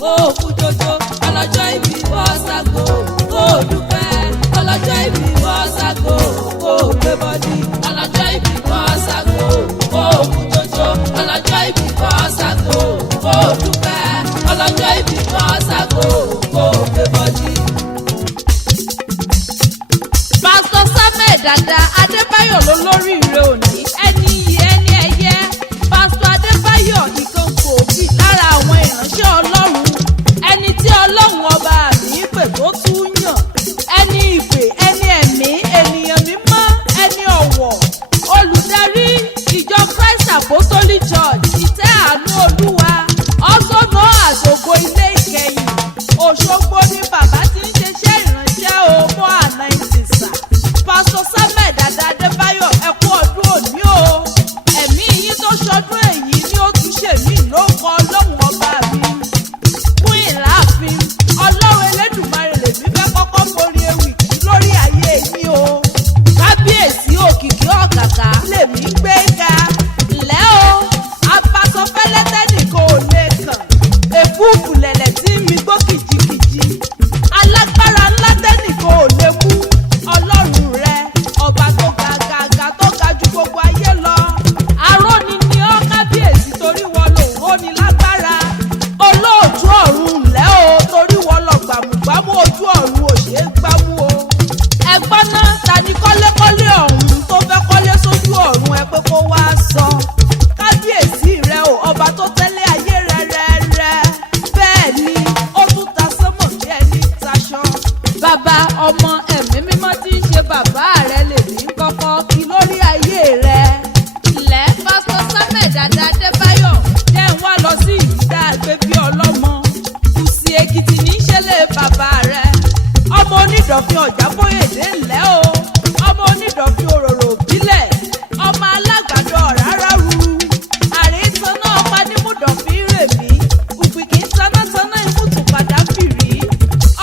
kó kú jọjọ, ọlọ́jọ́ ìbí bọ́ ságo, kó dúpẹ́, ọlọ́jọ́ ìbí bọ́ ságo, kó gbé bọ́dí, ọlọ́jọ́ ìbí bọ́ ságo, kó kú jọjọ, ọlọ́jọ́ ìbí bọ́ ságo, kó dúpẹ́, ọlọ́jọ́ ìbí bọ́ ságo, kó gbé bọ́dí. Pásítọ̀ Samuel Dada Adébáyọ̀ ló lóríire òní, ẹni iyì ẹni ẹ̀yẹ. Pásítọ̀ Adébáyọ̀ nìkan kò bí lára àwọn ìránṣẹ́ Ọlọ́run, ẹni tí Ọlọ́run ọba mi pè tó tún yàn, ẹni ìpè, ẹni ẹ̀mí, ènìyàn mímọ́, ẹni ọ̀wọ̀, olùdarí ìjọ Christ Apostolic Church ìtẹ́ àánú Olúwa, also known as Ògo ilé ìkẹyìn. Òṣogbo ni bàbá ti ń ṣiṣẹ́ ìránṣẹ́ ọmọ àná ìsìsà. Pásítọ̀ Samuel Dada Adébáyọ̀ ẹ kú ọdún òní o, ẹ̀mí yín tó ṣọdún èyí ni ó tún ṣèmí ló kọ Ọlọ́run ọba mi. Fún ìlàáfin Ọlọ́run Elédùmarè lèmi fẹ́ kọ́kọ́ forí ewì kí lórí ayé yín o. Kábíyèsí òkìkí ọ̀kàkà lèmi gbé ga. Ǹlẹ́ o, abasọfẹ́lẹ́ tẹ́nìkan ò lè kàn, èfúùfù lẹ̀lẹ̀ tí mi gbó kìjikìji, alágbára ńlá tẹ́nìkan ò lè mú. Ọlọ́run rẹ ọba tó ga gàgà tó ga ju gbogbo ayé lọ. Aróni ni ọ́ kábíyèsí torí wọ́n lò róni lágbára. Olóòtú ọ̀run ńlẹ́ o torí wọ́n lọ gbàmùgbàmù ojú ọ̀run ò ṣeé gbámú o. Ẹgbọ́n náà ta ni kọ́lékọ́lé ọ̀run tó fẹ́ kọ́lé sójú ọ̀run ẹ pé kó wá sọ. Kábíyèsí rẹ o ọba tó tẹ́lẹ̀ ayé rẹ́rẹ́rẹ́. Bẹ́ẹ̀ ni ó tún ta sánmọ̀ bí ẹni taṣọ. Bàbá ọmọ ẹ̀mí mímọ́ tí ń ṣe bàbá rẹ lèmi ń kọ́kọ́ kí lórí ayé rẹ. Ilẹ̀ Pásítọ̀ Samuel Dada Adébáyọ̀ jẹ́ ń wá lọ sí ìdá àgbẹ̀ bí ọlọ́mọ. Kùsì Èkìtì ní í ṣẹlẹ̀ bàbá rẹ. Ọmọ onídọ̀fin Ọ̀jábóyèdé ńlẹ́ o, ọmọ onídọ̀fin òróró bílẹ̀, ọmọ alágbàdo ọ̀rárá ruru, àríntànná ọba nímúdọ̀fin rèmí, òpìkì tánátáná ìmútù padà fìrí,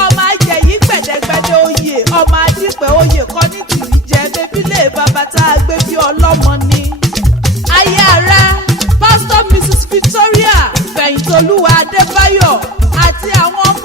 ọmọ ajẹ̀yí gbẹ̀dẹ̀gbẹ̀dẹ̀ oyè, ọmọ adípẹ̀ oyè kọ́ ní tìrí jẹ bébílẹ̀ bàbá tá a gbé bí ọlọ́mọ ni. Aya rẹ Pásítọ̀ Mrs Victoria Fẹ̀yìntolúwa Adébáyọ̀ àti àwọn ọmọ